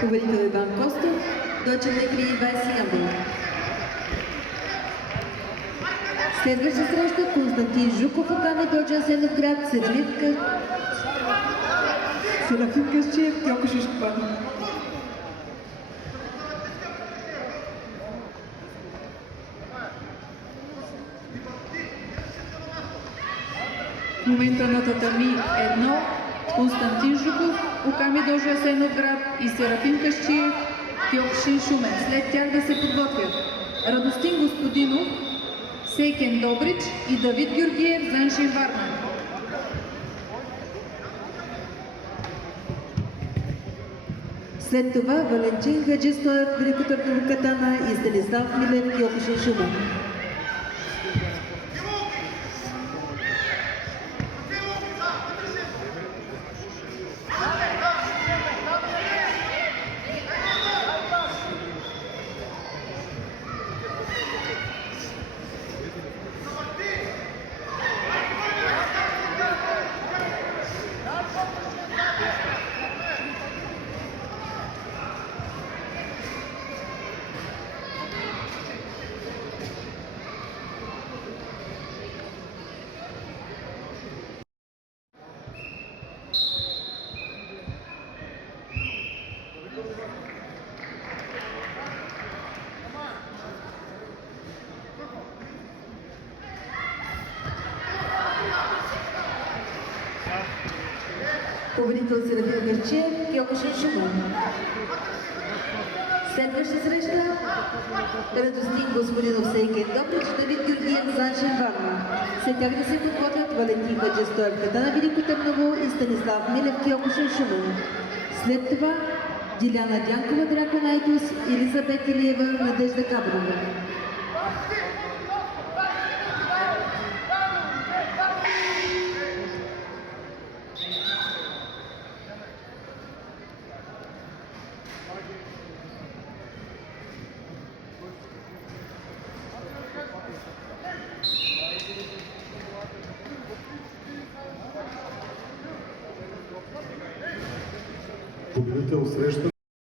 Победител Иван Костов, Дойче 2020 Ямбол. Следваща среща Константин Жуков окани Дойче Асеновград, Серафим Късчиев, Тьоко Шишкопан. В момента на татами 1 Константин Жуков, Оками Дойче Асеновград и Серафим Късчиев, Тьокшин Шумен. След тях да се подготвят Радостин Господинов, Сейкен Добрич и Давид Георгиев, Заншин Варна. След това Валентин Хаджистоев, Велико Търново Катана и Станислав Милев, Тьокшин Шумен. Победител Серафим Късчиев, Тьокшин Шумен. Следваща среща Радостин Господинов, Сейкен Добрич, Давид Георгиев, Заншин Варна. След тях да се подготвят Валентин Хаджистоев, Катана Велико Търново и Станислав Милев, Тьокшин Шумен. След това Диляна Дянкова, Дракон Айтос, Елизабет Илиева, Надежда Каброва. Победител среща